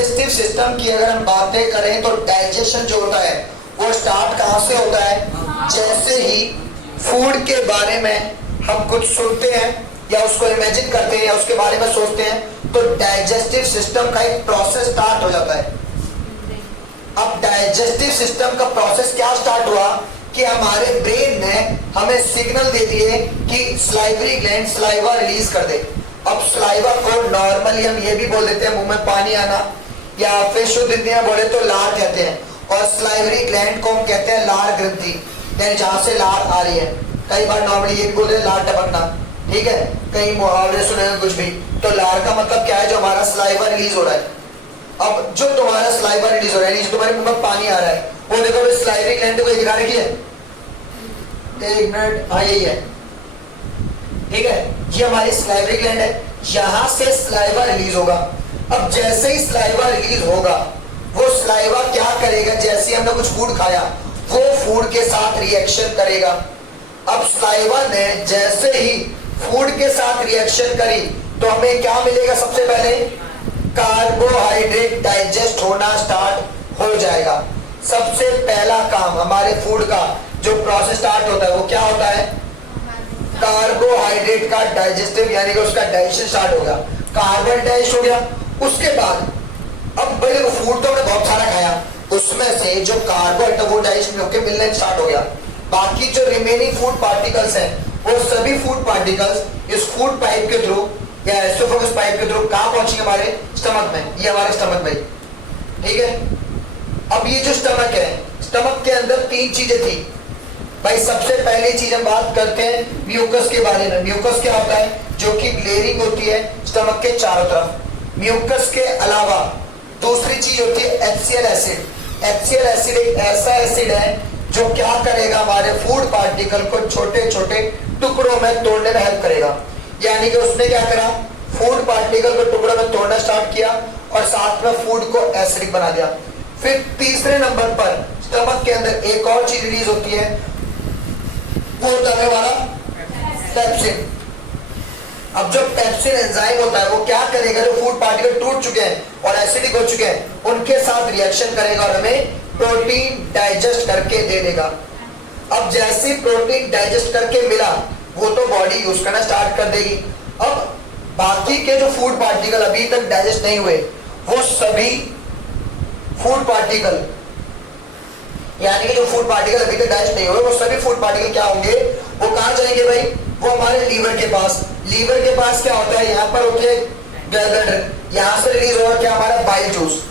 Digestive system की अगर हम बातें करें तो डाइजेशन जो होता है वो स्टार्ट कहाँ से होता है? जैसे ही फूड के बारे में हम कुछ सुनते हैं या उसको इमेजिन करते हैं या उसके बारे में सोचते हैं तो डाइजेस्टिव सिस्टम का एक प्रोसेस स्टार्ट हो जाता है। अब डाइजेस्टिव सिस्टम का प्रोसेस क्या स्टार्ट हुआ कि हमारे ब्रेन ने हमें सिग्नल दे दिए कि स्लाइवरी ग्लैंड स्लाइवा रिलीज कर दे। अब स्लाइवा को नॉर्मली हम ये भी बोल देते हैं मुंह में पानी आना, या फिर शुद्ध हिंदी में बोले तो लार कहते हैं, और स्लाइवरी ग्लैंड को हम कहते हैं लार ग्रंथि, यानी जहां से लार आ रही है। कई बार नॉर्मली ये भी बोलते हैं लार टपकना, ठीक है, कई मुहावरे सुने हैं कुछ भी। तो लार का मतलब क्या है? जो हमारा स्लाइवा रिलीज हो रहा है। अब जो तुम्हारा स्लाइवा रिलीज हो रहा है, जो तुम्हारे मुंह में पानी आ रहा है, वो देखो स्लाइवरी ग्लैंड को दिखा रखी है। एक मिनट, हाँ यही है, ठीक है, ये हमारी स्लाइवरी ग्लैंड है, यहां से स्लाइवा रिलीज होगा। अब जैसे ही स्लाइवा रिलीज होगा, वो स्लाइवा क्या करेगा? जैसे हमने कुछ फूड खाया, वो फूड के साथ रिएक्शन करेगा। अब स्लाइवा ने जैसे ही फूड के साथ रिएक्शन करी तो हमें क्या मिलेगा? सबसे पहले कार्बोहाइड्रेट डाइजेस्ट होना स्टार्ट हो जाएगा। सबसे पहला काम हमारे फूड का जो प्रोसेस स्टार्ट होता है वो क्या होता है? कार्बोहाइड्रेट का डाइजेस्टिव, यानी कि उसका डाइजेशन स्टार्ट होगा। कार्बन डाइजेस्ट हो गया, उसके बाद अब भाई फूड तो हमने बहुत सारा खाया, उसमें से जो कार्बोहाइड्रेट वो डाइजेशन होकर मिलने स्टार्ट हो गया। बाकी जो रिमेनिंग फूड पार्टिकल्स हैं वो सभी फूड पार्टिकल्स इस फूड पाइप के थ्रू या एसोफेगस पाइप के थ्रू कहां पहुंचेंगे? हमारे स्टमक में। ये हमारे स्टमक में, ठीक है। अब ये जो स्टमक है, स्टमक के अंदर तीन चीजें थी भाई। सबसे पहली चीज हम बात करते हैं म्यूकस के बारे में। म्यूकस क्या होता है? जो कि लेयरिंग होती है स्टमक के चारों तरफ। म्यूकस के अलावा दूसरी चीज होती है HCl एसिड। HCl एसिड एक ऐसा एसिड है जो क्या करेगा? हमारे फूड पार्टिकल को छोटे छोटे टुकड़ों में तोड़ने में हेल्प करेगा। यानी कि उसने क्या करा? फूड पार्टिकल को टुकड़ों में तोड़ना स्टार्ट किया और साथ में फूड को एसिडिक बना दिया। फिर तीसरे नंबर पर स्टमक के अंदर एक और चीज रिलीज होती है, वो होता है हमारा पेप्सिन। अब जो पेप्सिन एंजाइम होता है वो क्या करेगा? जो फूड पार्टिकल टूट चुके हैं और एसिडिक हो चुके हैं उनके साथ रिएक्शन करेगा और हमें प्रोटीन डाइजेस्ट करके दे देगा। अब जैसे प्रोटीन डाइजेस्ट करके मिला वो तो बॉडी यूज करना स्टार्ट कर देगी। अब बाकी के जो फूड पार्टिकल अभी तक डाइजेस्ट नहीं हुए वो सभी फूड पार्टिकल, यानी कि जो फूड पार्टिकल अभी तक डाइजेस्ट नहीं हुए वो सभी फूड पार्टिकल क्या होंगे? वो कहां जाएंगे भाई? वो हमारे लीवर के पास। लीवर के पास क्या होता है? यहाँ पर होती है गलब्लैडर, यहाँ से रिलीज होगा क्या? हमारा बाइल जूस।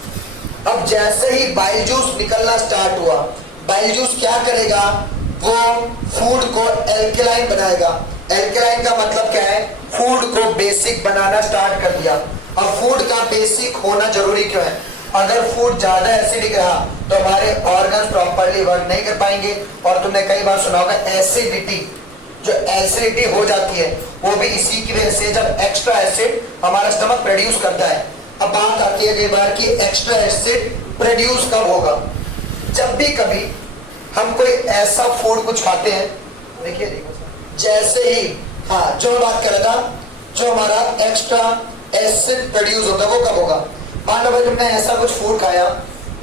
अब जैसे ही बाइल जूस निकलना स्टार्ट हुआ, बाइल जूस क्या करेगा? वो फूड को एल्केलाइन बनाएगा। एल्केलाइन का मतलब क्या है? फूड को बेसिक बनाना स्टार्ट कर दिया। अब फूड का बेसिक होना जरूरी क्यों है? अगर फूड ज्यादा एसिडिक रहा तो हमारे ऑर्गन्स प्रॉपर्ली वर्क नहीं कर पाएंगे। और तुमने कई बार सुना होगा एसिडिटी, जो एसिडिटी हो जाती है वो भी इसी की वजह से, जब एक्स्ट्रा एसिड हमारा स्टमक प्रोड्यूस करता है। अब बात आती है कई बार कि एक्स्ट्रा एसिड प्रोड्यूस कब होगा? जब भी कभी हम कोई ऐसा फूड कुछ खाते हैं, देखिए जैसे ही, हाँ जो मैं बात कर रहा था, जो हमारा एक्स्ट्रा एसिड प्रोड्यूस होता है वो कब होगा? मान लो भाई तुमने ऐसा कुछ फूड खाया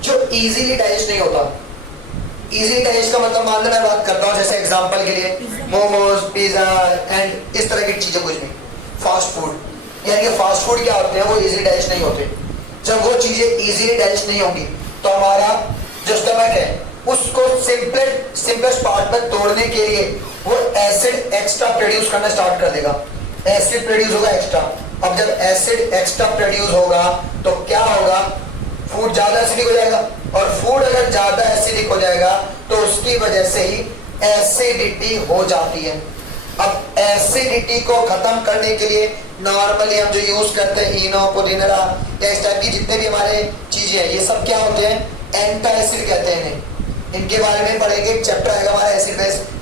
जो इजीली डाइजेस्ट नहीं होता। इजीली डाइजेस्ट का मतलब, मान लो मैं बात करता हूँ जैसे एग्जांपल के लिए मोमोज, पिज्जा एंड इस तरह की चीजें, कुछ भी फास्ट फूड, यानी कि फास्ट फूड क्या होते हैं? वो इजीली डाइजेस्ट नहीं होते। जब वो चीजें इजीली डाइजेस्ट नहीं होंगी तो हमारा जो स्टमक है उसको सिंपलेस्ट पार्ट में तोड़ने के लिए वो एसिड एक्स्ट्रा प्रोड्यूस करना स्टार्ट कर देगा। एसिड प्रोड्यूस होगा एक्स्ट्रा। अब जब एसिड एक्स्ट्रा प्रोड्यूस होगा तो क्या होगा? फूड ज्यादा एसिडिक हो जाएगा, और फूड अगर ज्यादा एसिडिक हो जाएगा तो उसकी वजह से ही एसिडिटी हो जाती है। अब एसिडिटी को खत्म करने के लिए नॉर्मली हम जो यूज करते हैं इनो, पुदीना या इस टाइप की जितने भी हमारे चीजें हैं, ये सब क्या होते हैं? एंटासिड कहते हैं इन्हें। इनके बारे में पढ़ेंगे, एक चैप्टर आएगा हमारा एसिड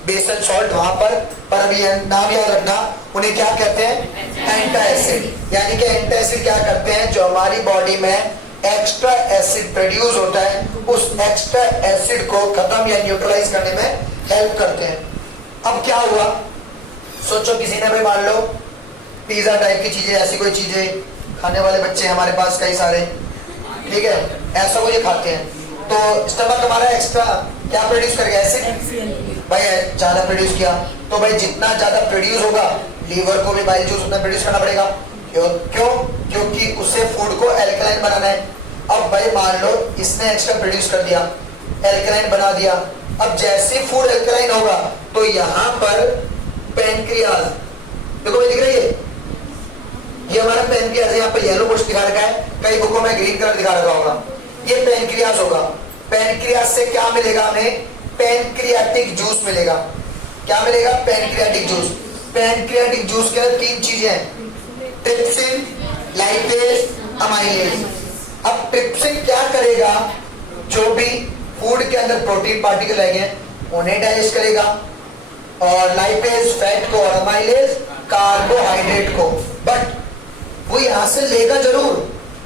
बेस एंड सॉल्ट, वहां पर अभी नाम याद रखना, उन्हें क्या कहते हैं? एंटासिड। यानी कि एंटासिड क्या करते हैं? जो हमारी बॉडी में एक्स्ट्रा एसिड प्रोड्यूस होता है उस एक्स्ट्रा एसिड को खत्म या न्यूट्रलाइज करने में हेल्प करते हैं। अब क्या हुआ? सोचो किसी ने भी मान लो पिज्जा टाइप की चीजें, ऐसी कोई चीजें खाने वाले बच्चे हमारे पास कई सारे, ठीक है, ऐसा वो ये खाते हैं। तो स्टमक हमारा एक्स्ट्रा क्या प्रोड्यूस करेगा, एसिड भाई ज्यादा प्रोड्यूस किया, तो भाई जितना ज्यादा प्रोड्यूस होगा लीवर को भी बाइल जूस उतना प्रोड्यूस करना पड़ेगा। क्यों? क्योंकि उसे फूड को एल्कलाइन बनाना है। अब भाई मान लो इसने एक्स्ट्रा प्रोड्यूस कर दिया, एल्कलाइन बना दिया। अब जैसे फूड एल्कलाइन होगा तो यहाँ पर पैनक्रियाज, देखो ये दिख रही है, ये हमारा पैनक्रियाज है, यहाँ पर येलो बुश दिखा रखा है, कई बुकों में ग्रीन कलर दिखा रखा होगा, ये पैनक्रियाज होगा। पैनक्रियाज से क्या मिलेगा हमें, पैनक्रियाटिक जूस मिलेगा। क्या मिलेगा, पैनक्रियाटिक जूस। पैनक्रियाटिक जूस के अंदर 3 चीजें हैं, ट्रिप्सिन, लाइपेज, अमाइलेज। अब ट्रिप्सिन क्या करेगा, जो भी फूड के अंदर प्रोटीन पार्टिकल रहेंगे उन्हें डाइजेस्ट करेगा, और लाइपेज फैट को, और अमाइलेज कार्बोहाइड्रेट को। बट वो यहां से लेगा जरूर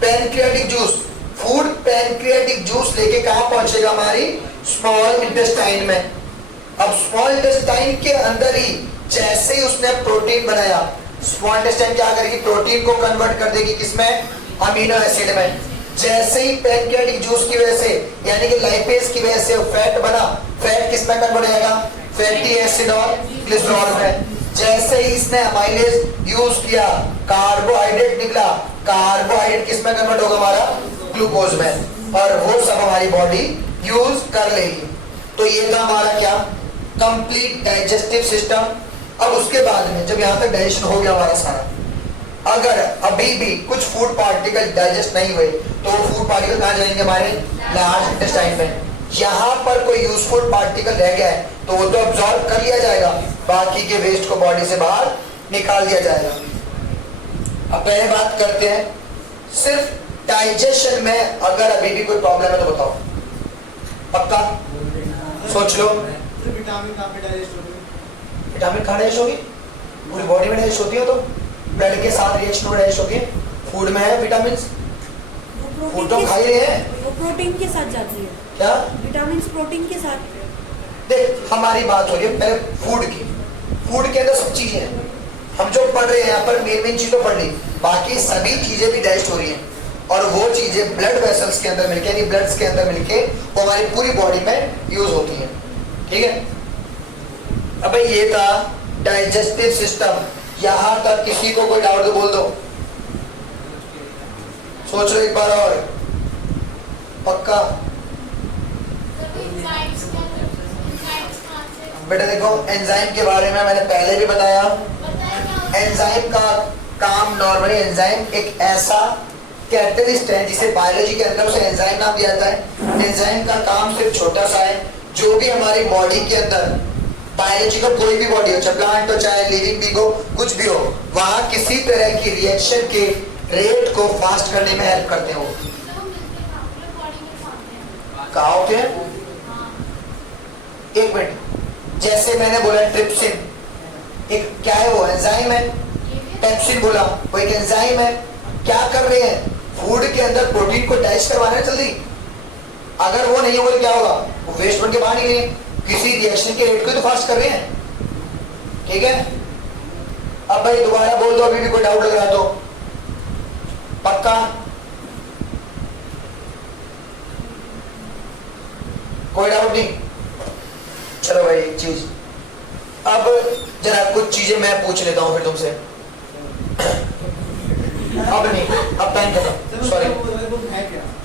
pancreatic juice. Food pancreatic juice लेके कहां पहुंचेगा, हमारी स्मॉल इंटेस्टाइन में। अब स्मॉल इंटेस्टाइन के अंदर ही जैसे ही उसने प्रोटीन बनाया, स्मॉल इंटेस्टाइन क्या करेगी, प्रोटीन को कन्वर्ट कर देगी किसमें, अमीनो एसिड में। जैसे ही पैनक्रियाटिक जूस की वजह से यानी कि लाइपेज की वजह से फैट बना, फैट किस में कन्वर्ट हो जाएगा, फैटी एसिड और ग्लिसरॉल में। जैसे ही इसने अमाइलेज यूज किया, कार्बोहाइड्रेट निकला, कार्बोहाइड्रेट किस में कन्वर्ट होगा, हमारा ग्लूकोज में, और वो सब हमारी बॉडी यूज कर लेगी। तो ये था हमारा क्या, कंप्लीट डाइजेस्टिव सिस्टम। अब उसके बाद में जब यहाँ तक डाइजेशन हो गया हमारा सारा, अगर अभी भी कुछ फूड पार्टिकल डाइजेस्ट नहीं हुए तो वो फूड पार्टिकल कहाँ जाएंगे, हमारे लार्ज इंटेस्टाइन में। यहाँ पर कोई यूजफुल पार्टिकल रह गया है तो वो तो अब्सॉर्ब कर लिया जाएगा, बाकी के वेस्ट को बॉडी से बाहर निकाल दिया जाएगा। अब पहले बात करते हैं सिर्फ डाइजेशन में अगर अभी भी कोई प्रॉब्लम है तो बताओ, पक्का सोच लो। विटामिन कहाँ पे डाइजेस्ट होगी, विटामिन कहाँ डाइजेस्ट होगी, पूरी बॉडी में डाइजेस्ट होती है, तो ब्लड के साथ रिएक्शन में डाइजेस्ट होगी। फूड में है विटामिन, फूड तो खा ही रहे हैं, वो प्रोटीन के साथ जाती है। क्या विटामिन प्रोटीन के साथ। देख हमारी बात हो रही है पहले फूड की, फूड के अंदर सब चीजें हैं, हम जो पढ़ रहे हैं यहाँ पर मेन चीज तो पढ़ ली, बाकी सभी चीजें भी डाइजेस्ट हो रही हैं, और वो चीजें ब्लड वेसल्स के अंदर मिलके यानी ब्लड्स के अंदर मिलके वो हमारी पूरी बॉडी में यूज होती है। ठीक है, अब ये था डाइजेस्टिव सिस्टम। यहां तक किसी को कोई डाउट तो बोल दो, सोच लो एक बार और, पक्का। बेटा देखो एंजाइम के बारे में मैंने पहले भी बताया, एंजाइम का काम नॉर्मली, एंजाइम एक ऐसा कैटलिस्ट है जिसे बायोलॉजी के अंदर उसे एंजाइम नाम दिया जाता है। एंजाइम का काम सिर्फ छोटा सा है, जो भी हमारी बॉडी के अंदर बायोलॉजी का कोई भी बॉडी हो, चाहे प्लांट हो चाहे लिविंग भी हो, कुछ भी हो, वहां किसी तरह की रिएक्शन के रेट को फास्ट करने में हेल्प करते हो। कहा होते हैं, एक मिनट, जैसे मैंने बोला ट्रिप्सिन एक क्या है, वो एंजाइम है। पेप्सिन बोला वो एक एंजाइम है। क्या कर रहे हैं, फूड के अंदर प्रोटीन को डाइजेस्ट करवाना है जल्दी। अगर वो नहीं होगा तो क्या होगा, वो वेस्ट बन के बाहर निकलेंगे, किसी रिएक्शन के रेट को तो फास्ट कर रहे हैं। ठीक है, अब भाई दोबारा बोल दो अभी भी कोई डाउट लग रहा तो, पक्का। कोई डाउट नहीं, चलो भाई एक चीज, अब जरा कुछ चीजें मैं पूछ लेता हूं फिर तुमसे। अब नहीं, अब टाइम खत्म, सॉरी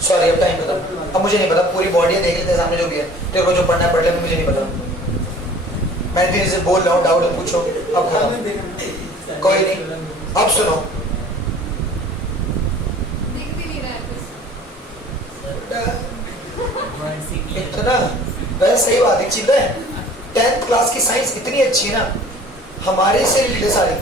सॉरी, अब टाइम खत्म। अब मुझे नहीं पता, पूरी बॉडी देख लेते सामने जो भी है, तेरे को जो पढ़ना है पढ़ ले, मुझे नहीं पता। मैं तेरे से बोल रहा हूँ, डाउट पूछो। अब खत्म, कोई नहीं। अब सुनो, इतना वैसे सही बात है, चीज है 10th क्लास की साइंस इतनी अच्छी है ना, हमारे से रिलेटेड सारी।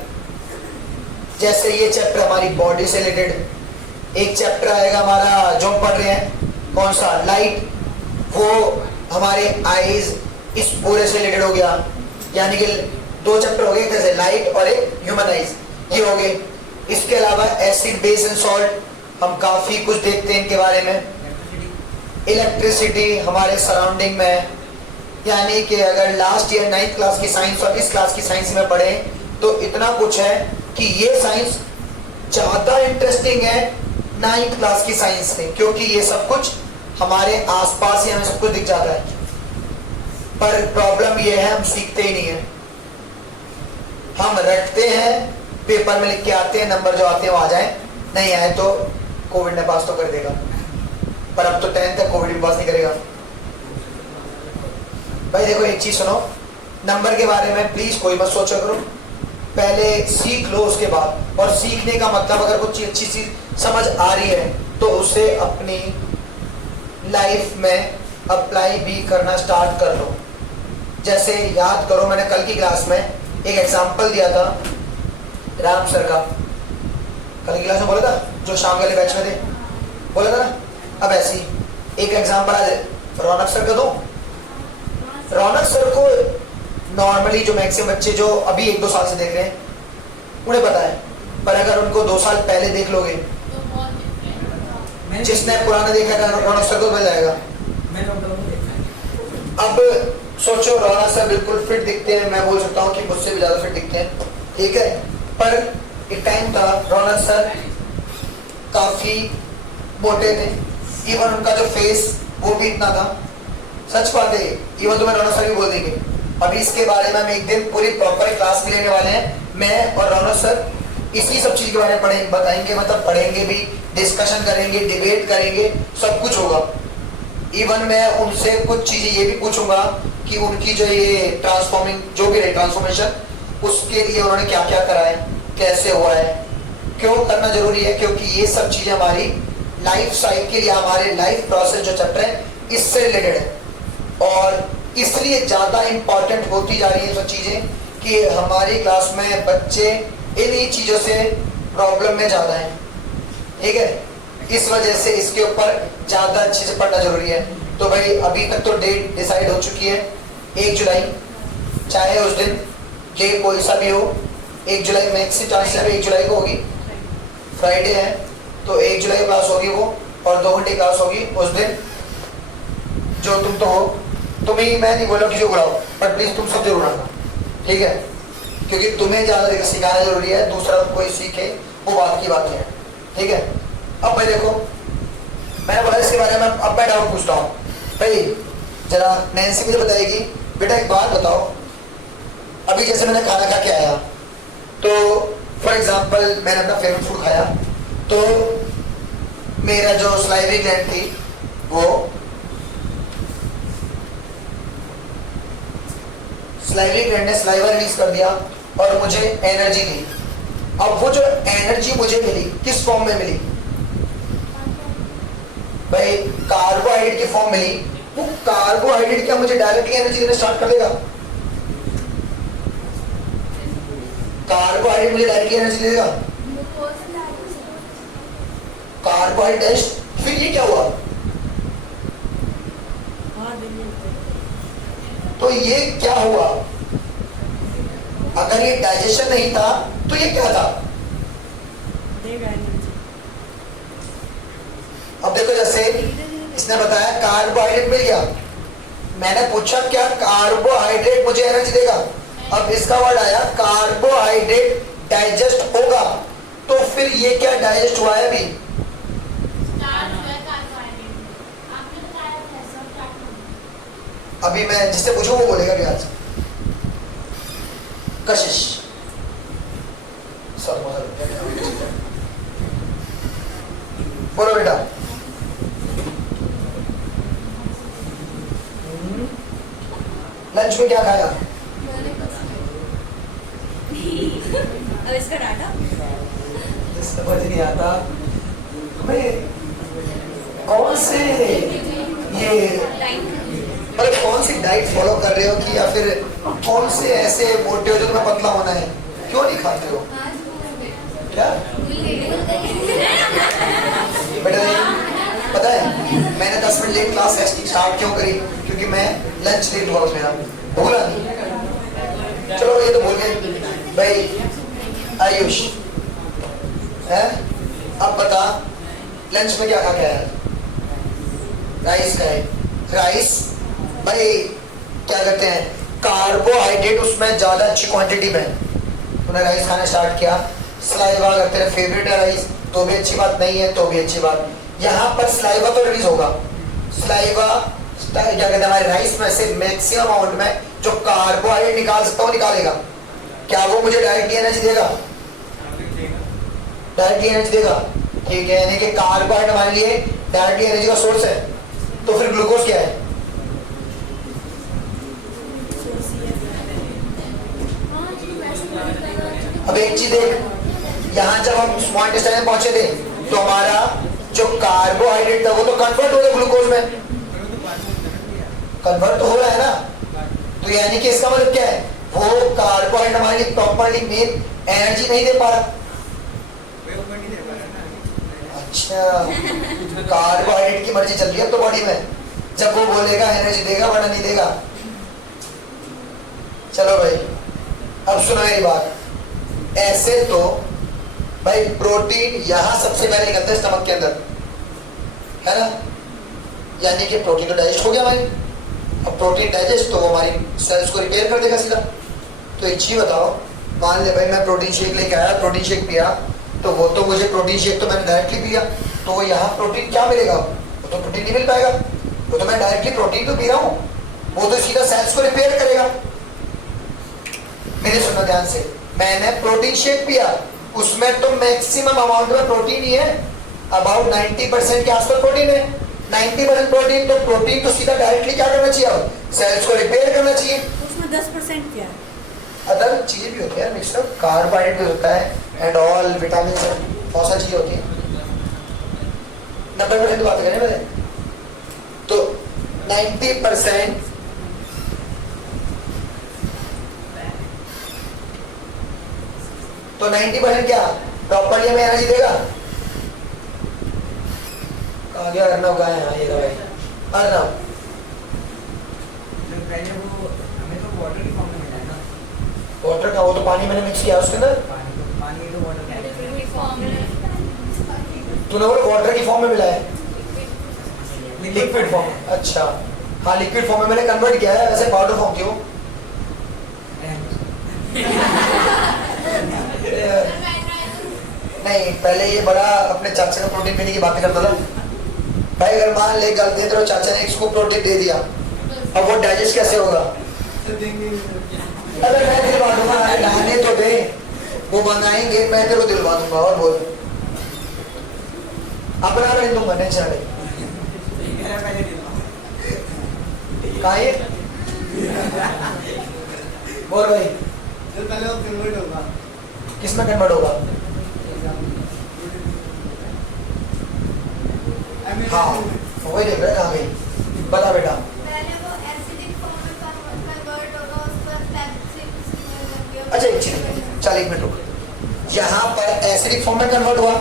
जैसे ये चैप्टर हमारी बॉडी से रिलेटेड, एक चैप्टर आएगा हमारा जो हम पढ़ रहे हैं, कौन सा, लाइट, वो हमारे आईज इस पूरे से रिलेटेड हो गया। यानी कि 2 चैप्टर हो गए, एक जैसे लाइट और एक ह्यूमन आईज, ये हो गए। इसके अलावा एसिड, बेस एंड सॉल्ट, हम काफी कुछ देखते हैं इनके बारे में। इलेक्ट्रिसिटी हमारे सराउंडिंग में, यानी कि अगर लास्ट ईयर 9th क्लास की साइंस और इस क्लास की साइंस में पढ़े तो इतना कुछ है कि ये साइंस ज्यादा इंटरेस्टिंग है 9th क्लास की साइंस में, क्योंकि ये सब कुछ हमारे आसपास ही हमें सब कुछ दिख जाता है। पर प्रॉब्लम ये है हम सीखते ही नहीं है, हम रटते हैं, पेपर में लिख के आते हैं, नंबर जो आते हैं वो आ जाए, नहीं आए तो कोविड ने पास तो कर देगा। पर अब तो 10th तक कोविड भी पास नहीं करेगा। भाई देखो एक चीज सुनो, नंबर के बारे में प्लीज कोई मत सोचा करो, पहले सीख लो उसके बाद। और सीखने का मतलब अगर कुछ अच्छी चीज समझ आ रही है तो उसे अपनी लाइफ में अप्लाई भी करना स्टार्ट कर लो। जैसे याद करो, मैंने कल की क्लास में एक एग्जांपल दिया था राम सर का, कल की क्लास में बोला था, जो शाम वाले बैच में थे, बोला था ना। अब ऐसी एक एग्जांपल आज रौनक सर का दो। रौनक सर को नॉर्मली जो मैक्सिमम बच्चे जो अभी 1-2 साल से देख रहे हैं उन्हें पता है, पर अगर उनको 2 साल पहले देख लोगे, जिसने पुराना देखा था रौनक सर को मिल जाएगा। अब सोचो रौनक सर बिल्कुल फिट दिखते हैं, मैं बोल सकता हूँ कि मुझसे भी ज्यादा फिट दिखते हैं, ठीक है। पर एक टाइम था रौनक सर काफी मोटे थे, इवन उनका जो फेस वो भी इतना था, सच बात है, इवन तो मैं रौनक सर भी बोल देंगे। अभी इसके बारे में हम एक दिन पूरी प्रॉपर क्लास भी लेने वाले हैं, मैं और रौनक सर इसी सब चीज के बारे में बताएंगे, मतलब पढ़ेंगे भी, डिस्कशन करेंगे, डिबेट करेंगे, सब कुछ होगा। इवन मैं उनसे कुछ चीजें ये भी पूछूंगा कि उनकी जो ये ट्रांसफॉर्मिंग जो भी रही ट्रांसफॉर्मेशन, उसके लिए उन्होंने क्या क्या करा है, कैसे हुआ है, क्यों करना जरूरी है, क्योंकि ये सब चीजें हमारी लाइफ साइकिल या हमारे लाइफ प्रोसेस जो चल रहे हैं इससे रिलेटेड है। और इसलिए ज्यादा इंपॉर्टेंट होती जा रही है सब चीजें कि हमारी क्लास में बच्चे इन्हीं चीजों से प्रॉब्लम में ज्यादा हैं, ठीक है। इस वजह से इसके ऊपर ज्यादा अच्छे से पढ़ना जरूरी है। तो भाई अभी तक तो डेट डिसाइड हो चुकी है 1 जुलाई, चाहे उस दिन डे कोई सा भी हो, 1 जुलाई मैक्सिमम चांस है 1 जुलाई को होगी, फ्राइडे है तो 1 जुलाई क्लास होगी वो, और 2 घंटे क्लास होगी उस दिन। जो तुम तो हो, तुम्हें मैं नहीं बोला किसी को बुलाओ, पर प्लीज तुम सब जरूर आना, ठीक है, क्योंकि तुम्हें ज्यादा सिखाना जरूरी है, दूसरा कोई सीखे वो बात की बात है, ठीक है। अब भाई देखो, मैंने बोला इसके बारे में अब मैं डाउट पूछता हूँ। भाई जरा नैन्सी मुझे बताएगी, बेटा एक बात बताओ, अभी जैसे मैंने खाना खा के आया तो फॉर एग्जाम्पल मैंने अपना फेवरेट फूड खाया, तो मेरा जो सलाइवरी ग्लैंड थी वो सलाइवरी ग्लैंड ने सलाइवा रिलीज कर दिया और मुझे एनर्जी दी। अब वो जो एनर्जी मुझे मिली किस फॉर्म में मिली? भाई कार्बोहाइड्रेट की फॉर्म मिली। वो कार्बोहाइड्रेट क्या मुझे डायरेक्टली एनर्जी देना स्टार्ट कर देगा? कार्बोहाइड्रेट मुझे डायरेक्टली एनर्जी देगा? कार्बोहाइड्रेट, फिर ये क्या हुआ? तो ये क्या हुआ? अगर ये डाइजेशन नहीं था तो ये क्या था? अब देखो, जैसे इसने बताया कार्बोहाइड्रेट मिल गया, मैंने पूछा क्या कार्बोहाइड्रेट मुझे एनर्जी देगा? अब इसका वर्ड आया कार्बोहाइड्रेट डाइजेस्ट होगा, तो फिर ये क्या डाइजेस्ट हुआ है अभी? अभी मैं जिससे पूछूं वो बोलेगा भी आज कशिश सब बोलो बेटा। लंच में क्या खाया? अब इसका डाटा समझ नहीं आता मैं कौन से ये मतलब कौन सी डाइट फॉलो कर रहे हो कि या फिर कौन से ऐसे मोटे हो जो तुम्हें पतला होना है, क्यों नहीं खाते हो? क्या बेटा पता है मैंने 10 मिनट लेट क्लास स्टार्ट क्यों करी? क्योंकि मैं लंच लेट हुआ मेरा, भूला नहीं। चलो ये तो भूल गए भाई। आयुष है, अब बता लंच में क्या खा के आया? राइस का है। राइस भाई क्या कहते हैं, कार्बोहाइड्रेट उसमें ज्यादा अच्छी क्वांटिटी में। तूने राइस खाना स्टार्ट किया, सलाइवा अगर तेरा फेवरेट है राइस तो भी अच्छी बात, नहीं है तो भी अच्छी बात। यहाँ पर स्लाइवा तो रिलीज होगा, स्लाइवा क्या कहते हैं हमारे राइस में से मैक्सिमम अमाउंट में जो कार्बोहाइड्रेट निकाल सकता हूँ निकालेगा। क्या वो मुझे डायरेक्टली एनर्जी देगा? डायरेक्टली एनर्जी देगा, ठीक है। यानी कि कार्बोहाइड्रेट हमारे लिए डायरेक्टली एनर्जी का सोर्स है। तो फिर ग्लूकोज क्या है? अब एक चीज देख, यहाँ जब हम स्मॉल इंटेस्टाइन में पहुंचे थे तो हमारा जो कार्बोहाइड्रेट था वो तो कन्वर्ट हो गया ग्लूकोज में, कन्वर्ट तो हो रहा है ना। तो यानी कि इसका मतलब क्या है, वो कार्बोहाइड्रेट हमारे लिए प्रॉपरली मेन एनर्जी नहीं दे पा रहा। अच्छा, कार्बोहाइड्रेट की मर्जी चल रही है तो बॉडी में, जब वो बोलेगा एनर्जी देगा वरना नहीं देगा। चलो भाई अब सुनो मेरी बात। ऐसे तो भाई प्रोटीन यहां सबसे पहले निकलता है स्टमक के अंदर, है ना। यानी कि प्रोटीन तो डाइजेस्ट हो गया भाई। अब प्रोटीन डाइजेस्ट तो वो हमारी सेल्स को रिपेयर कर देगा सीधा। तो एक चीज बताओ, मान ले भाई मैं प्रोटीन शेक लेके आया, प्रोटीन शेक पिया, तो वो तो मुझे प्रोटीन शेक तो मैंने डायरेक्टली पिया, तो वो यहाँ प्रोटीन क्या मिलेगा? वो तो प्रोटीन नहीं मिल पाएगा। वो तो मैं डायरेक्टली प्रोटीन तो पी रहा हूँ, वो तो सीधा सेल्स को रिपेयर करेगा। मेरे सुनो ध्यान से, मैंने प्रोटीन शेक पिया, उसमें तो मैक्सिमम अमाउंट में प्रोटीन ही है, अबाउट 90% के आसपास प्रोटीन है। 90% प्रोटीन, तो प्रोटीन तो सीधा डायरेक्टली क्या करना चाहिए? अब सेल्स को रिपेयर करना चाहिए। उसमें 10% क्या है? अदर चीजें भी होती है, मिक्सर कार्बोहाइड्रेट भी होता है एंड ऑल विटामिन, बहुत सारी चीजें होती है। 90% बात करें मेरे, तो 90% तो 90% क्या प्रॉपरली हमें एनर्जी देगा? कहा गया अर्नव? कहा है? हाँ ये रहा भाई अर्नव। पहले वो हमें तो वाटर की फॉर्म में मिला है ना। वाटर का वो तो पानी मैंने मिक्स किया उसके अंदर। पानी तो वाटर क्या है? तूने बोला वाटर की फॉर्म में मिला है, लिक्विड फॉर्म। अच्छा हाँ, लिक्विड फॉर्म में मैंने कन्वर्ट किया है, वैसे पाउडर फॉर्म क्यों? नहीं, पहले ये बड़ा अपने चाचा का प्रोटीन पीने की बातें करता था भाई। अगर मान ले गलती तेरे चाचा ने इसको प्रोटीन दे दिया, अब वो डाइजेस्ट कैसे होगा? अरे मैं दिलवा दूंगा, नहाने तो दे, वो मंगाएंगे मैं तेरे को दिलवा दूंगा। और बोल, अपना नहीं दूंगा, टेंशन नहीं। कहा ये बोल भाई, जो पहले वो कन्वर्ट होगा। किस में कन्वर्ट होगा? हाँ वही देख रहे कहाँ गई, बता बेटा। पहले वो एसिडिक फॉर्म में कन्वर्ट होगा, उसके बाद पेप्सिन। अच्छा एक चीज, चल एक मिनट रुक। यहाँ पर एसिडिक फॉर्म में कन्वर्ट हुआ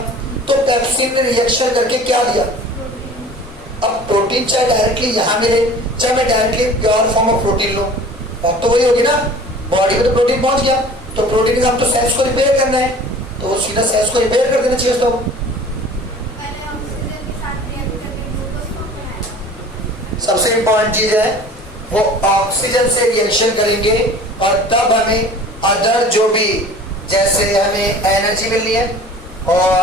तो पेप्सिन ने रिएक्शन करके क्या दिया? अब प्रोटीन चाहे डायरेक्टली यहाँ मिले, चाहे मैं directly pure form of protein लूँ, अब तो वही होगी ना। बॉडी में तो प्रोटीन पहुंच गया, तो प्रोटीन का काम तो सेल्स को रिपेयर करना है, तो वो सीधा सेल्स को रिपेयर कर देना चाहिए। तो पहले ऑक्सीजन के साथ रिएक्ट करके ग्लूकोज फॉर्म में आएगा। सबसे इंपॉर्टेंट चीज है वो ऑक्सीजन से रिएक्शन करेंगे और तब हमें अदर जो भी, जैसे हमें एनर्जी मिलनी है और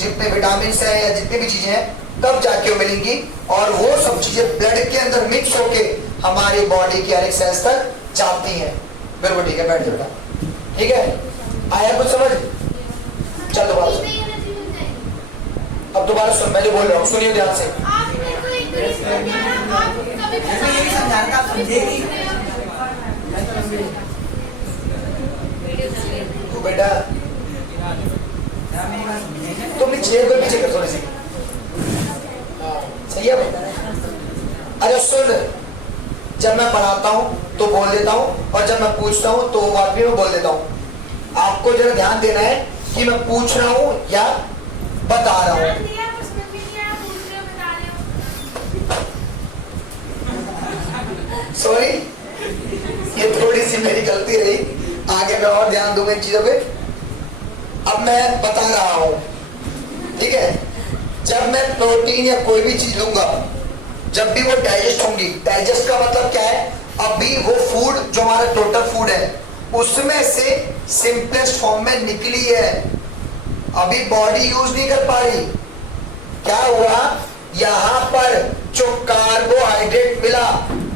जितने विटामिन है या जितनी भी चीजें हैं तब जाके वो मिलेंगी, और वो सब चीजें ब्लड के अंदर मिक्स होके हमारी बॉडी के हर एक सेल्स तक जाती हैं। बिल्कुल ठीक है, बैठ जाओ बेटा। ठीक है, आया कुछ समझ? चल दोबारा सुन, अब दोबारा सुन, मैं जो बोल रहा हूँ सुनिए ध्यान से। आप मेरे को एक मिनट समझाना, आप कभी मैं यही समझा रहा था, आप समझेगी। तू बेटा तुम भी चेयर को पीछे कर थोड़ी सी, सही है भाई? अरे सुन, जब मैं पढ़ाता हूँ तो बोल देता हूँ, और जब मैं पूछता हूँ तो वो बात भी मैं बोल देता हूँ। आपको जरा ध्यान देना है कि मैं पूछ रहा हूँ या बता रहा हूँ। सॉरी, ये थोड़ी सी मेरी गलती रही, आगे मैं और ध्यान दूंगा इन चीजों पे। अब मैं बता रहा हूँ, ठीक है? जब मैं प्रोटीन या कोई भी चीज लूंगा, जब भी वो डाइजेस्ट होंगी, डाइजेस्ट का मतलब क्या है? अभी वो फूड जो हमारा टोटल फूड है उसमें से सिंपलेस्ट फॉर्म में निकली है, अभी बॉडी यूज नहीं कर पा रही। क्या हुआ, यहां पर जो कार्बोहाइड्रेट मिला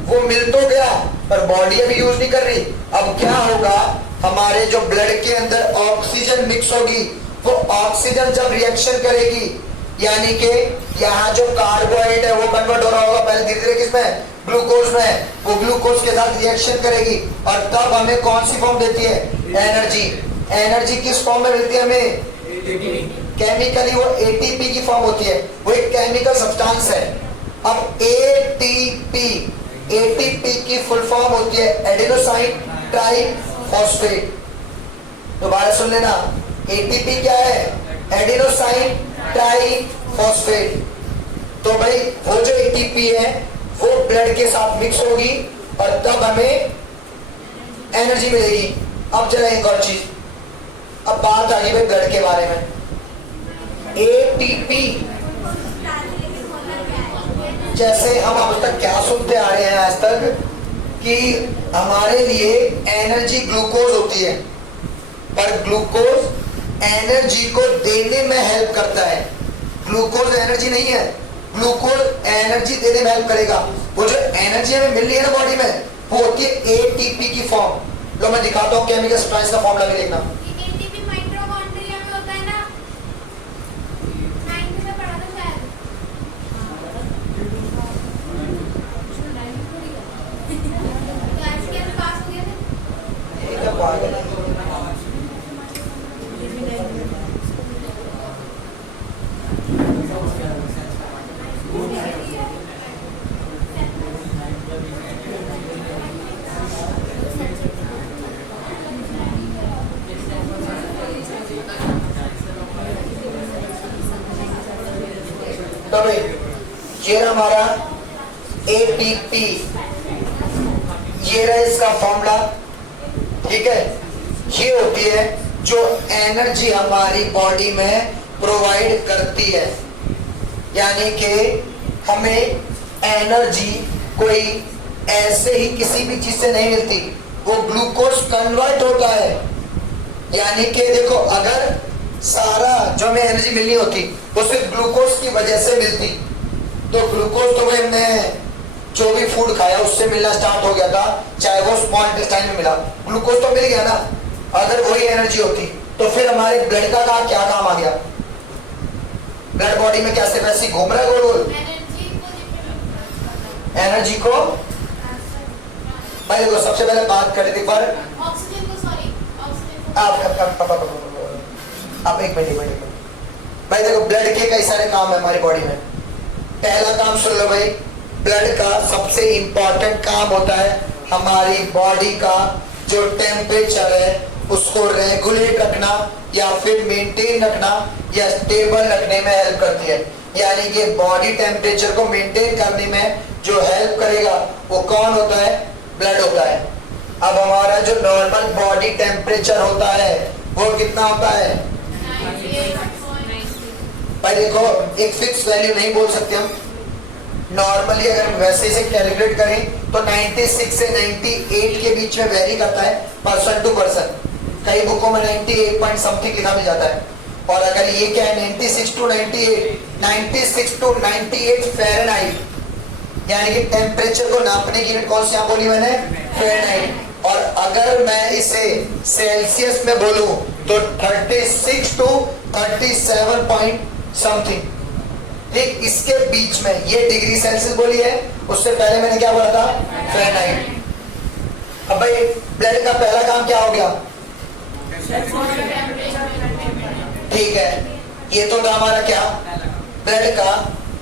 वो मिल तो गया पर बॉडी अभी यूज नहीं कर रही। अब क्या होगा, हमारे जो ब्लड के अंदर ऑक्सीजन मिक्स होगी, वो ऑक्सीजन जब रिएक्शन करेगी, यानी कि यहाँ जो कार्बोहाइड्रेट है वो कन्वर्ट हो रहा होगा पहले धीरे धीरे किसमें, ग्लूकोज में, वो ग्लूकोज के साथ रिएक्शन करेगी और तब हमें कौन सी फॉर्म देती है, एनर्जी। एनर्जी किस फॉर्म में मिलती है हमें, केमिकली वो एटीपी की फॉर्म होती है, वो एक केमिकल सब्सटेंस है। अब एटीपी, एटीपी की फुल फॉर्म होती है एडेनोसाइन ट्राइफॉस्फेट। दोबारा सुन लेना, एटीपी क्या है, एडेनोसाइन ट्राइफॉस्फेट। तो भाई वो जो एटीपी है वो ब्लड के साथ मिक्स होगी और तब हमें एनर्जी मिलेगी। अब चला एक और चीज, अब बात आ गई भाई ब्लड के बारे में। एटीपी जैसे हम अब तक क्या सुनते आ रहे हैं आज तक कि हमारे लिए एनर्जी ग्लूकोज होती है, पर ग्लूकोज एनर्जी को देने में हेल्प करता है। ग्लूकोज एनर्जी नहीं है, ग्लूकोज एनर्जी देने में हेल्प करेगा। वो जो एनर्जी हमें मिल रही है ना बॉडी में, वो होती है एटीपी की फॉर्म। लो मैं दिखाता हूँ केमिकल सब्सटेंस का फॉर्मूला भी देखना। एटीपी माइटोकॉन्ड्रिया में होता है ना, 9 में पढ़ा था शायद। तो आज के पास हो गए थे। ये क्या पागल है? तो भाई ये रहा हमारा एटीपी, ये रहा इसका फॉर्मूला, ठीक है। ये होती है जो एनर्जी हमारी बॉडी में प्रोवाइड करती है, यानी कि हमें एनर्जी कोई ऐसे ही किसी भी चीज से नहीं मिलती, वो ग्लूकोज कन्वर्ट होता है। यानी कि देखो, अगर सारा जो हमें एनर्जी मिलनी होती वो सिर्फ ग्लूकोज की वजह से मिलती, तो ग्लूकोज तो भाई हमने जो भी फूड खाया उससे मिलना स्टार्ट हो गया था, चाहे वो स्मॉल इंटेस्टाइन में मिला, ग्लूकोज तो मिल गया ना। अगर वही एनर्जी होती तो फिर हमारे ब्लड का क्या काम आ गया, ब्लड बॉडी में क्या सिर्फ ऐसी घूम रहा है गोल गोल। एनर्जी को भाई देखो, सबसे पहले बात करते थे पर ऑक्सीजन को, सॉरी ऑक्सीजन को। अब एक मिनट भाई देखो, ब्लड के कई सारे काम है हमारी बॉडी में। पहला काम सुन लो भाई, ब्लड का सबसे इंपॉर्टेंट काम होता है हमारी बॉडी का जो टेम्परेचर है उसको रेगुलेट रखना या फिर मेंटेन रखना या स्टेबल रखने में हेल्प करती है। यानी कि बॉडी टेम्परेचर को मेंटेन करने में जो हेल्प करेगा वो कौन होता है, ब्लड होता है। अब हमारा जो नॉर्मल बॉडी टेम्परेचर होता है वो कितना होता है भाई देखो, एक फिक्स वैल्यू नहीं बोल सकते हम। नॉर्मली अगर वैसे से कैलकुलेट करें तो 96 से 98 के बीच में वेरी करता है पर्सन टू पर्सन। कई बुकों में 98 पॉइंट समथिंग लिखा मिल जाता है। और अगर ये क्या है 96 टू 98 फ़ारेनहाइट, यानी कि टेम्परेचर को नापने की यूनिट कौन सी यहाँ बोली मैंने, फ़ारेनहाइट। और अगर मैं इसे सेल्सियस में बोलूं तो 36 टू 37 पॉइंट समथिंग, ठीक इसके बीच में। ये डिग्री सेल्सियस बोली है, उससे पहले मैंने क्या बोला था, फ़ारेनहाइट। अब भाई ब्लड का पहला काम क्या हो गया, ठीक है, ये तो था हमारा क्या, ब्लड का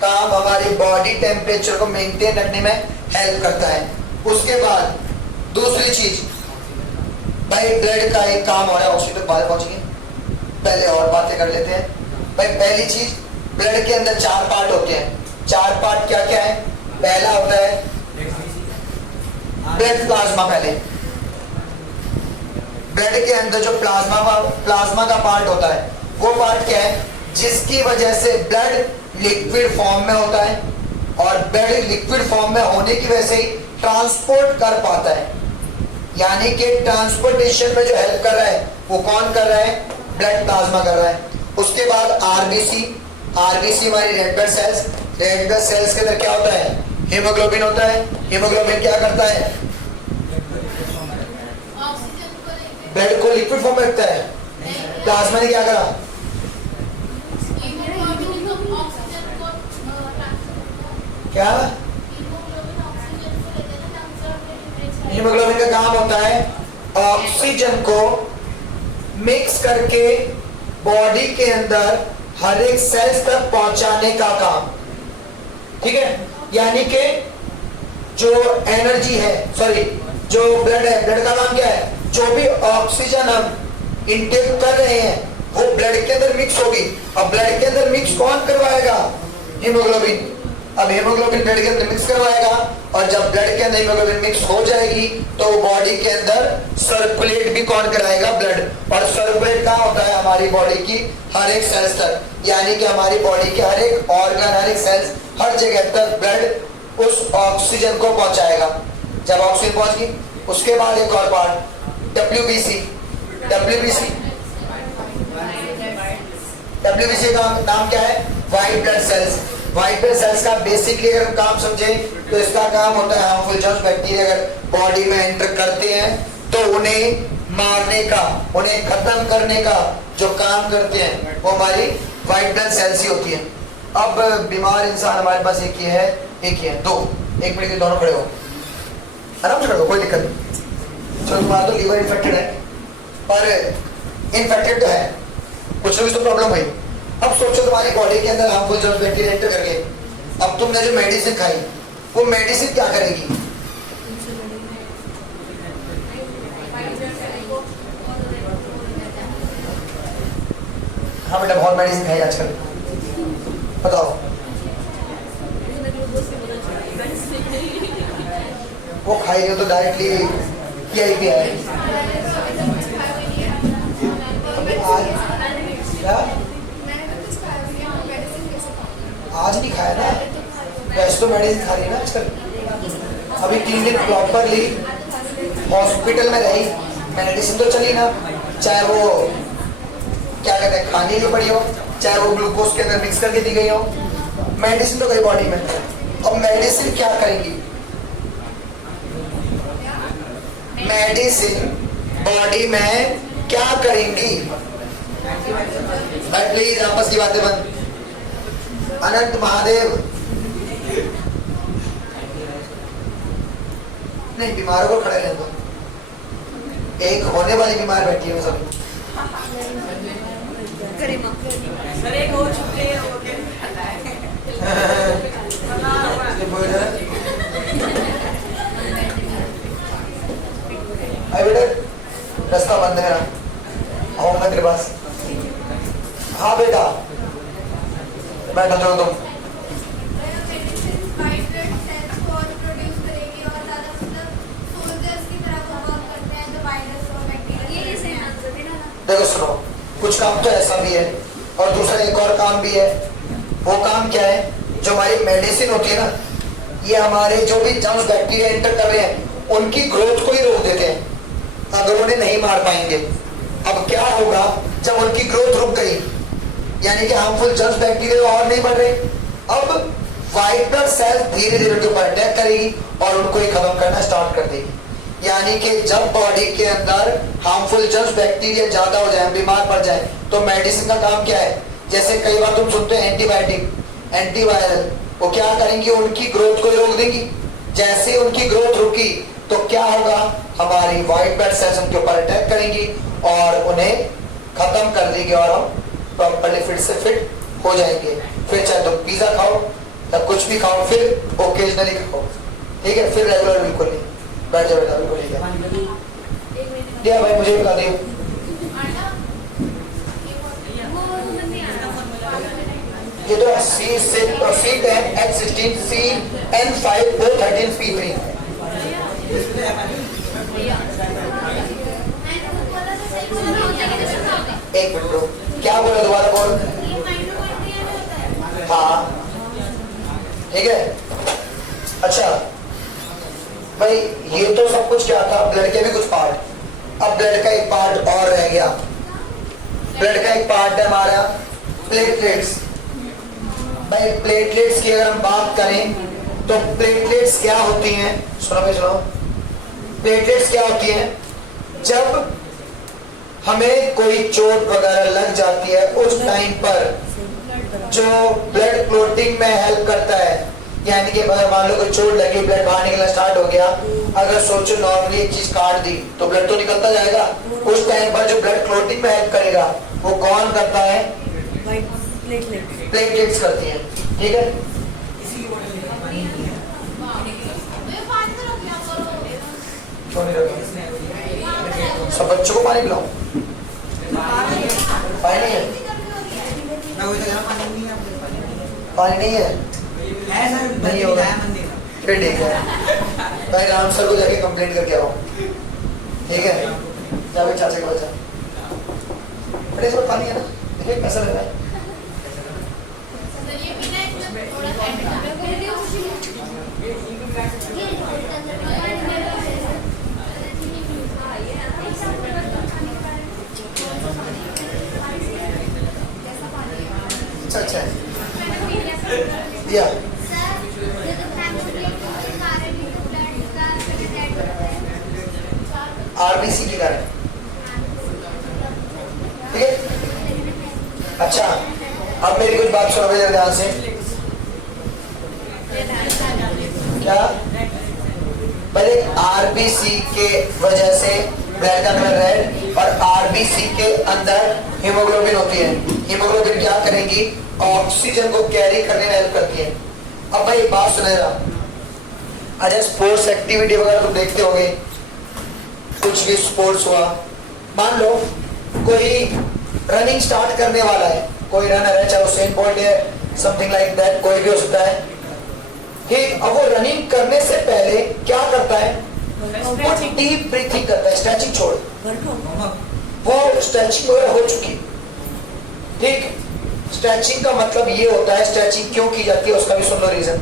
काम हमारी बॉडी टेम्परेचर को मेंटेन रखने में हेल्प करता है। उसके बाद दूसरी चीज भाई, ब्लड का एक काम हो रहा है, ऑक्सीजन बाद पहुंचेंगे, पहले और बातें कर लेते हैं भाई। पहली चीज, ब्लड के अंदर 4 पार्ट होते हैं। 4 पार्ट क्या क्या है, पहला होता है ब्लड प्लाज्मा। पहले ब्लड के अंदर जो प्लाज्मा का पार्ट होता है वो पार्ट क्या है, जिसकी वजह से ब्लड लिक्विड फॉर्म में होता है और ब्लड लिक्विड फॉर्म में होने की वजह से ही ट्रांसपोर्ट कर पाता है। यानी कि ट्रांसपोर्टेशन में जो हेल्प कर रहा है वो कौन कर रहा है, ब्लड प्लाज्मा कर रहा है। उसके बाद आरबीसी, आरबीसी हमारी red blood cells, red blood cells के अंदर क्या होता है, हीमोग्लोबिन होता है। हीमोग्लोबिन क्या करता है, ऑक्सीजन को लेके ब्लड को लिक्विड फॉर्म में रखता है। प्लाज्मा ने क्या करा, हीमोग्लोबिन तो ऑक्सीजन को ट्रांसफर क्या, हीमोग्लोबिन ऑक्सीजन को लेके ना ट्रांसफर हीमोग्लोबिन का काम होता है ऑक्सीजन को मिक्स करके बॉडी के अंदर हर एक सेल्स तक पहुंचाने का काम, ठीक है। यानी कि जो एनर्जी है, सॉरी जो ब्लड है, ब्लड का काम क्या है, जो भी ऑक्सीजन हम इनटेक कर रहे हैं वो ब्लड के अंदर मिक्स होगी। अब ब्लड के अंदर मिक्स कौन करवाएगा, हीमोग्लोबिन। अब हीमोग्लोबिन ब्लड के अंदर मिक्स करवाएगा और जब ब्लड के अंदर हीमोग्लोबिन मिक्स हो जाएगी तो बॉडी के अंदर सर्कुलेट भी कौन कराएगा, ब्लड। और सर्कुलेट कहाँ होता है, हमारी बॉडी की हर एक सेल्स तक, यानी कि हमारी बॉडी के हर एक ऑर्गन, हर एक सेल्स, हर जगह तक ब्लड उस ऑक्सीजन को पहुंचाएगा। जब ऑक्सीजन पहुंच गई उसके बाद एक और पार्ट डब्ल्यूबीसी। डब्ल्यूबीसी डब्ल्यूबीसी का नाम क्या है, white blood cells. White blood cells का बेसिकली अगर हम काम समझे तो इसका काम होता है हार्मफुल जर्म्स, बैक्टीरिया अगर बॉडी में एंटर करते हैं तो उन्हें मारने का, उन्हें खत्म करने का जो काम करते हैं वो हमारी व्हाइट ब्लड सेल्स ही होती है। अब बीमार इंसान हमारे पास एक ही है, एक ही है, दो, एक मिनट के दोनों खड़े हो, आराम से खड़े हो, कोई दिक्कत नहीं। चलो तुम्हारा तो लीवर इन्फेक्टेड है, पर इन्फेक्टेड तो है, कुछ ना कुछ तो प्रॉब्लम हुई। अब सोचो तुम्हारी बॉडी के अंदर हार्मफुल जर्म्स, बैक्टीरिया एंटर करके, अब तुमने जो मेडिसिन खाई वो मेडिसिन क्या करेगी, हाँ बेटा बहुत मेडिसिन खाई आजकल, बताओ। वो खाई नहीं तो डायरेक्टली पीआईपी है। आज क्या, आज नहीं खाया ना, वैसे तो मेडिसिन खा रही है ना आजकल। अभी 3 दिन प्रॉपरली हॉस्पिटल में रही, मेडिसिन तो चली ना, चाहे वो क्या कहते हैं खाने की पड़ी हो, चाहे वो ग्लूकोज के अंदर मिक्स करके दी गई हो, मेडिसिन तो गई बॉडी में। अब मेडिसिन क्या करेंगी, मेडिसिन बॉडी में क्या करेंगी, प्लीज आपस की बातें बंद। अनंत महादेव, नहीं बीमारों को खड़े रहने दो, एक होने वाली बीमार बैठी है सब। सर एक और छुट्टी है वो क्या खाता है बेटा रास्ता बंद है, आऊंगा तेरे पास। हाँ बेटा बैठो, चलो तुम। मेडिसिन व्हाइट ब्लड सेल्स को प्रोड्यूस करेगी और ज़्यादा मतलब सोल्जर्स की तरह वो वर्क करते हैं जो वायरस और बैक्टीरिया ये जैसे आंसर देना ना। देखो सुनो, कुछ काम तो ऐसा भी है और दूसरा एक और काम भी है। वो काम क्या है, जो हमारी मेडिसिन होती है ना, ये हमारे जो भी जर्म्स बैक्टीरिया एंटर कर रहे हैं उनकी ग्रोथ को ही रोक देते हैं अगर उन्हें नहीं मार पाएंगे। अब क्या होगा जब उनकी ग्रोथ रुक गई, यानी कि हार्मफुल जर्म्स बैक्टीरिया और नहीं बढ़ रहे, अब व्हाइट ब्लड सेल धीरे धीरे उनके ऊपर अटैक करेगी और उनको ही खत्म करना स्टार्ट कर देगी। यानी कि जब बॉडी के अंदर हार्मफुल जर्म्स बैक्टीरिया ज्यादा हो जाए, बीमार पड़ जाए, तो मेडिसिन का काम क्या है, जैसे कई बार तुम सुनते हैं एंटीबायोटिक, एंटीवायरल, वो क्या करेंगी, उनकी ग्रोथ को रोक देंगी। जैसे उनकी ग्रोथ रुकी तो क्या होगा, हमारी व्हाइट ब्लड सेल्स उनके ऊपर अटैक करेंगी और उन्हें खत्म कर देंगे और हम प्रॉपर्ली फिर से फिट हो जाएंगे। फिर चाहे तुम पिज्जा खाओ या कुछ भी खाओ, फिर ओकेजनली खाओ, ठीक है, फिर रेगुलर बिल्कुल नहीं। बैठ जाओ बेटा, बिल्कुल ठीक है। दिया भाई मुझे बता दियो, ये तो C10 H16 CN5 O13 P3। एक मिनट रुको, क्या बोला दोबारा बोल। हाँ ठीक है, अच्छा भाई ये तो सब कुछ क्या था, ब्लड के भी कुछ पार्ट। अब ब्लड का एक पार्ट और रह गया, ब्लड का एक पार्ट है हमारा प्लेटलेट्स। भाई प्लेटलेट्स की अगर हम बात करें तो प्लेटलेट्स क्या होती हैं, सुनो भाई सुनो। प्लेटलेट्स क्या होती हैं? जब हमें कोई चोट वगैरह लग जाती है उस टाइम पर जो ब्लड क्लोटिंग में हेल्प करता है, यानी कि अगर मान लो कोई चोट लगी, ब्लड बाहर निकलना स्टार्ट हो गया, अगर सोचो नॉर्मली एक चीज काट दी तो ब्लड तो निकलता जाएगा, उस टाइम पर जो ब्लड क्लोटिंग में हेल्प करेगा वो कौन करता है? प्लेटलेट्स करती हैं। ठीक है, सब बच्चों को पानी पिलाओ। पानी नहीं है, पानी नहीं है, नहीं होगा, फिर ठीक है भाई राम सर को जाके कंप्लेंट करके आओ। ठीक है, जा भाई चाचा का बच्चा, बड़े इसमें पानी है ना, देखिए कैसा लग रहा है। अच्छा है दिया। आरबीसी के कारण, ठीक है। अच्छा, अब मेरी कुछ बात सुनो मेरे ध्यान से। क्या पहले आरबीसी के वजह से ब्लड का कलर रेड, और आरबीसी के अंदर हीमोग्लोबिन होती है। हीमोग्लोबिन क्या करेंगी? ऑक्सीजन को कैरी करने में हेल्प करती है। अब भाई बात सुने रहा, अच्छा स्पोर्ट्स एक्टिविटी वगैरह तुम देखते होगे, कुछ भी स्पोर्ट्स हुआ, मान लो कोई रनिंग स्टार्ट करने वाला है, कोई रनर है, चाहे उसेन बोल्ट है, समथिंग लाइक दैट, कोई भी हो सकता है। ठीक, अब वो रनिंग करने से पहले क्या करता है? वो डीप ब्रीथिंग करता है, स्ट्रेचिंग छोड़, वो स्ट्रेचिंग वगैरह हो चुकी। ठीक, स्ट्रेचिंग का मतलब ये होता है, स्ट्रेचिंग क्यों की जाती है उसका भी सुन लो रीजन।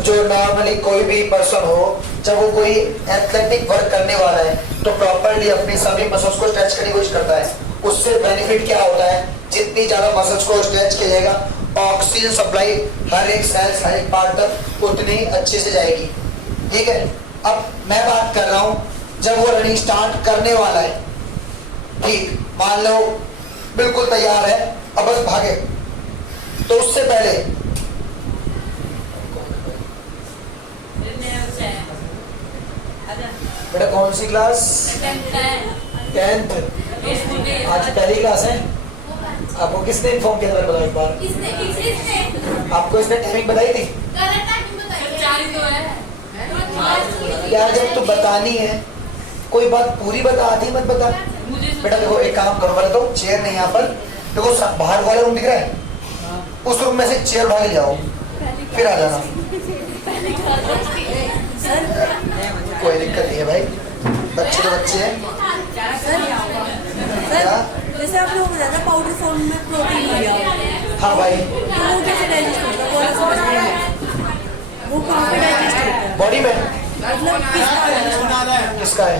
जो नॉर्मली कोई भी पर्सन हो, जब वो कोई एथलेटिक वर्क करने वाला है तो प्रॉपरली अपनी सभी मसल्स को स्ट्रेच करने की कोशिश करता है। उससे बेनिफिट क्या होता है? जितनी ज्यादा मसल्स को स्ट्रेच किया जाएगा, ऑक्सीजन सप्लाई हर एक सेल्स, हर एक पार्ट तक उतनी अच्छे से जाएगी। ठीक है, अब मैं बात कर रहा हूं जब वो रनिंग स्टार्ट करने वाला है, ठीक, मान लो बिल्कुल तैयार है, अब बस भागे, तो उससे पहले बेटा कौन सी क्लास? 10th। आज पहली क्लास है। आपको किसने इन्फॉर्म किया था? बताओ एक बार। आपको इसने टाइमिंग बताई थी? यार जब तू बतानी है कोई बात पूरी बता, आधी मत बता। बेटा देखो एक काम करो, बोले तो चेयर नहीं यहाँ पर, देखो बाहर वाला रूम दिख रहा है, उस रूम में से चेयर उठा के जाओ, फिर आ जाना। कोई दिक्कत नहीं है भाई, बच्चे तो बच्चे हैं। क्या? जैसे आप लोग बताया पाउडर फॉर्म में प्रोटीन हो गया। हाँ भाई, तो वो कैसे डाइजेस्ट होता है? वो कहाँ पे डाइजेस्ट होता है? बॉडी में। मतलब किसका है?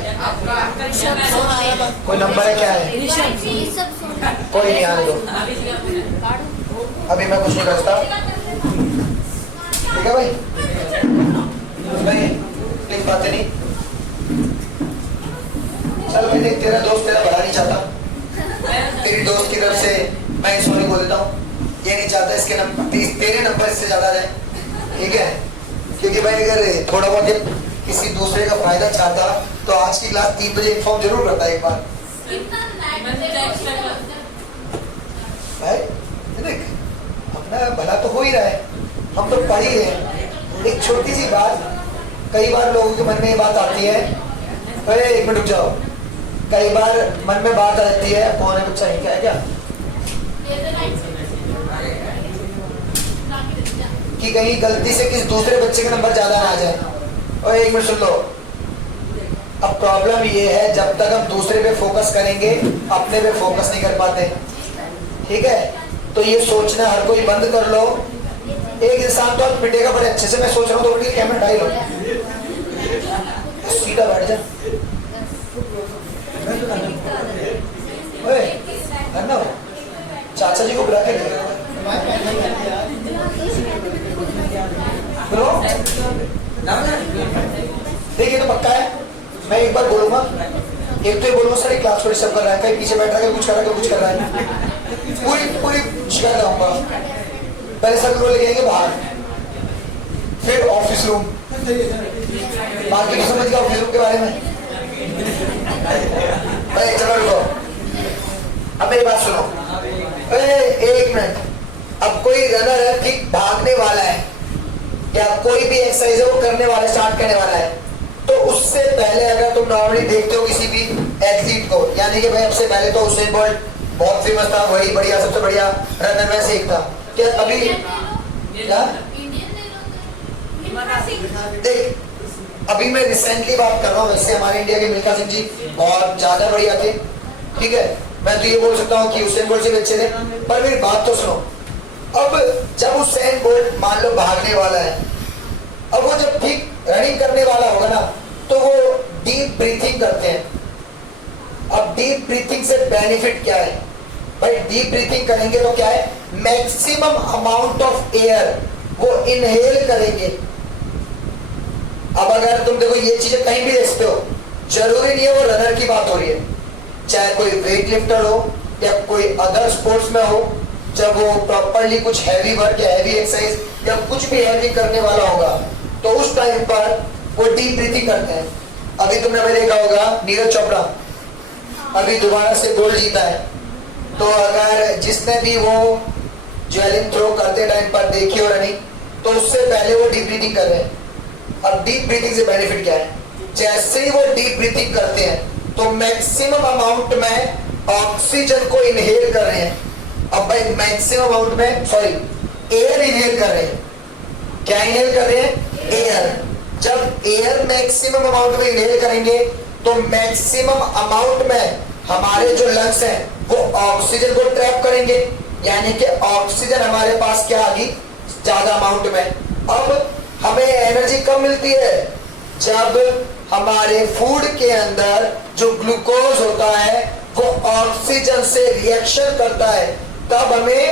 कोई नंबर है क्या है? कोई नहीं, आने दो, अभी मैं कुछ नहीं करता। ठीक है भाई, भाई प्लीज बातें नहीं। चल भाई देख, तेरा दोस्त तेरा भला नहीं चाहता, तेरी दोस्त की तरफ से मैं सॉरी बोल देता हूँ। ये नहीं चाहता इसके नंबर, तेरे नंबर इससे ज्यादा जाए। ठीक है, क्योंकि भाई अगर थोड़ा बहुत किसी दूसरे का फायदा चाहता तो आज की क्लास 3 बजे इन्फॉर्म जरूर करता एक बार। भाई देख, अपना भला तो हो ही रहा है, हम तो पढ़ ही रहे हैं। एक छोटी सी बात, कई बार लोगों के मन में ये बात आती है, अरे एक मिनट रुक जाओ, कई बार मन में बात आ जाती है, कौन है बच्चा, क्या है क्या, कि कहीं गलती से किसी दूसरे बच्चे का नंबर ज्यादा ना आ जाए। और एक मिनट सुन लो, अब प्रॉब्लम ये है जब तक हम दूसरे पे फोकस करेंगे अपने पे फोकस नहीं कर पाते। ठीक है, तो ये सोचना हर कोई बंद कर लो। एक इंसान तो पिटेगा बड़े अच्छे से, मैं सोच रहा हूँ तो कैमरा ढाई लो, सीधा बैठ जा। करना हो देखिए तो पक्का है, मैं एक बार बोलूंगा, एक तो ये बोलूंगा सर क्लास को डिस्टर्ब कर रहा है, कहीं पीछे बैठ रहा है, कुछ कर रहा है, कुछ कर रहा है, पूरी शिकायत आऊंगा। पहले सर को लेके आएंगे बाहर, फिर ऑफिस रूम, बाकी की समझ गया ऑफिस रूम के बारे में। चलो रुको, अब मेरी बात सुनो। एक मिनट, अब कोई रनर है ठीक भागने वाला है या कोई भी एक्सरसाइज है वो करने वाला स्टार्ट करने वाला है, तो उससे पहले अगर तुम नॉर्मली देखते हो किसी भी एथलीट को, यानी कि भाई सबसे पहले तो उसेन बोल्ट बहुत फेमस था, वही बढ़िया सबसे बढ़िया रनर में से एक था। क्या अभी क्या देख, अभी मैं रिसेंटली बात कर रहा हूँ, वैसे हमारे इंडिया के मिल्खा सिंह जी बहुत ज्यादा बढ़िया थे, ठीक है, मैं तो ये बोल सकता हूँ कि उसेन बोल्ट से भी अच्छे थे। पर मेरी बात तो सुनो, अब जब उसेन बोल्ट मान लो भागने वाला है, अब वो जब ठीक रनिंग करने वाला होगा ना, तो वो डीप ब्रीथिंग करते हैं। अब डीप ब्रीथिंग से बेनिफिट क्या है भाई? डीप ब्रीथिंग करेंगे तो क्या है, मैक्सिमम अमाउंट ऑफ एयर वो इनहेल करेंगे। अब अगर तुम देखो ये चीजें कहीं भी देखते हो, जरूरी नहीं है वो रनर की बात हो रही है, चाहे कोई वेट लिफ्टर हो या कोई अदर स्पोर्ट्स में हो, जब वो प्रॉपरली कुछ हैवी वर्क या हैवी एक्सरसाइज या कुछ भी हैवी करने वाला होगा, तो उस टाइम पर वो डीप ब्रीथिंग करते हैं। अभी तुमने भी देखा होगा नीरज चोपड़ा अभी दोबारा से गोल्ड जीता है, तो अगर जिसने भी वो जेवलिन थ्रो करते टाइम पर देखी हो रनिंग, तो उससे पहले वो डीप ब्रीथिंग कर रहे हैं। अब डीप ब्रीथिंग से बेनिफिट क्या है? जैसे ही वो डीप ब्रीथिंग करते हैं तो मैक्सिमम अमाउंट में ऑक्सीजन को इनहेल कर रहे हैं। अब भाई मैक्सिमम अमाउंट में एयर इनहेल कर रहे हैं। क्या इनहेल कर रहे हैं? एयर। जब एयर मैक्सिमम अमाउंट में इनहेल करेंगे तो मैक्सिमम अमाउंट में हमारे जो लंग्स हैं वो ऑक्सीजन को ट्रैप करेंगे, यानी कि ऑक्सीजन हमारे पास क्या आ गई? ज्यादा अमाउंट में। अब हमें एनर्जी कब मिलती है? जब हमारे फूड के अंदर जो ग्लूकोज होता है वो ऑक्सीजन से रिएक्शन करता है, तब हमें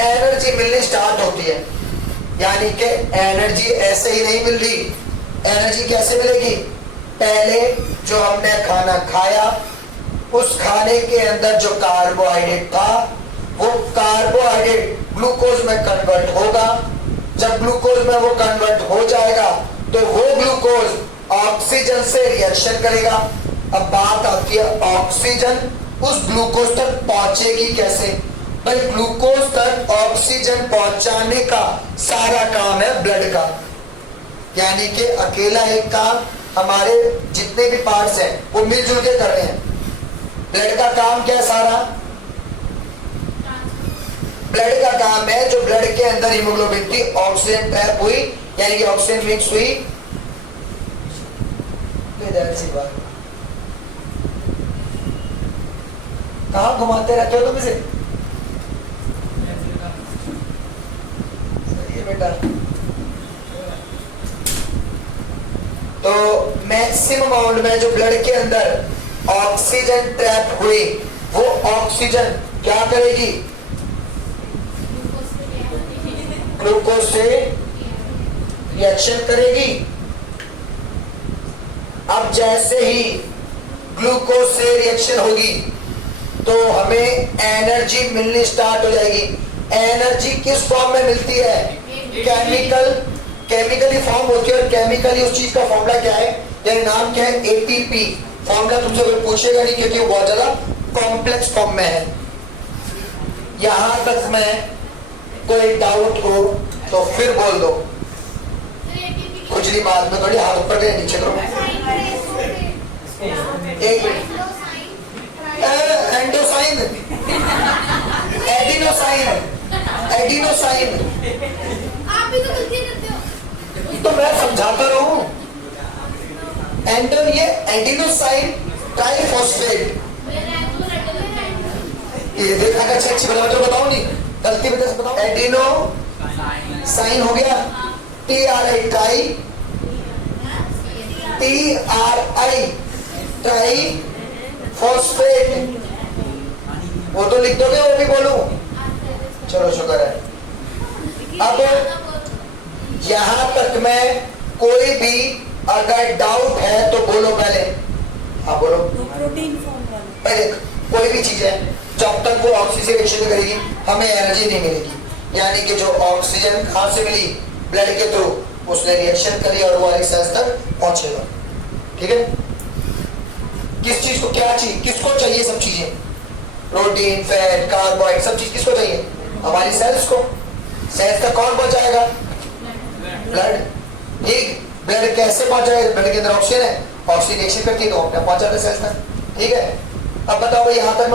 एनर्जी मिलनी स्टार्ट होती है। यानी कि एनर्जी ऐसे ही नहीं मिल रही। एनर्जी कैसे मिलेगी? पहले जो हमने खाना खाया, उस खाने के अंदर जो कार्बोहाइड्रेट था वो कार्बोहाइड्रेट ग्लूकोज में कन्वर्ट होगा। जब ग्लूकोज में वो कन्वर्ट हो जाएगा तो वो ग्लूकोज ऑक्सीजन से रिएक्शन करेगा। अब बात आती है ऑक्सीजन उस ग्लूकोज तक पहुंचेगी कैसे? भाई ग्लूकोज तक ऑक्सीजन पहुंचाने का सारा काम है ब्लड का। यानी कि अकेला एक काम हमारे जितने भी पार्ट्स हैं वो मिलजुल के कर रहे हैं। ब्लड का काम क्या है? सारा ब्लड का काम है जो ब्लड के अंदर हीमोग्लोबिन थी ऑक्सीजन ट्रैप हुई, यानी कि ऑक्सीजन मिक्स हुई। कहां घुमाते रहते हो तुम इसे? सही है बेटा। तो मैक्सिमम अमाउंट में जो ब्लड के अंदर ऑक्सीजन ट्रैप हुई, वो ऑक्सीजन क्या करेगी? ग्लूकोज से रिएक्शन करेगी। अब जैसे ही ग्लूकोज से रिएक्शन होगी तो हमें एनर्जी मिलनी स्टार्ट हो जाएगी। एनर्जी किस फॉर्म में मिलती है? केमिकली फॉर्म होती है। और केमिकली उस चीज का फॉर्मूला क्या है? यानी नाम क्या है? एटीपी। फॉर्मूला तुमसे कोई पूछेगा नहीं क्योंकि वो बहुत ज्यादा कॉम्प्लेक्स फॉर्म में है। यहां तक में कोई डाउट हो तो फिर बोल दो। खुजली बाद में थोड़ी हाथ ऊपर के नीचे करो। एक एंडोसाइन, एडिनोसाइन, एडिनोसाइन। आप भी तो गलती करते हो। तो मैं समझाता रहूं। एंडो ये एडिनोसाइन ट्राइफॉस्फेट। ये देखा कर अच्छी बता तो बताओ नहीं, गलती बता से बताओ। एडिनो साइन हो गया, TRI try, TRI try phosphate. वो तो लिख दोगे, वो भी बोलूं? चलो शुक्र है। अब यहां तक मैं कोई भी अगर डाउट है तो बोलो पहले। हाँ बोलो। तो प्रोटीन फॉर्म वाला पहले कोई भी चीज है जब तक वो ऑक्सीजन से रिएक्शन करेगी हमें एनर्जी नहीं मिलेगी। यानी कि जो ऑक्सीजन कहाँ से मिली, ब्लड के थ्रू, उसने रिएक्शन करी और वो हमारी सेल्स तक पहुंचेगा। ठीक है। किस चीज को, क्या चीज किसको चाहिए, सब चीजें, प्रोटीन, फैट, कार्बोहाइड्रेट, सब चीज किसको चाहिए, हमारी सेल्स को। सेल्स तक कौन पहुंचाएगा, ब्लड। ठीक, ब्लड कैसे पहुंचाएगा, ब्लड के अंदर ऑक्सीजन है, ऑक्सीजन रिएक्शन करती है तो अपने पहुंचाता है सेल्स तक। ठीक है। अब बताओ भाई यहाँ तक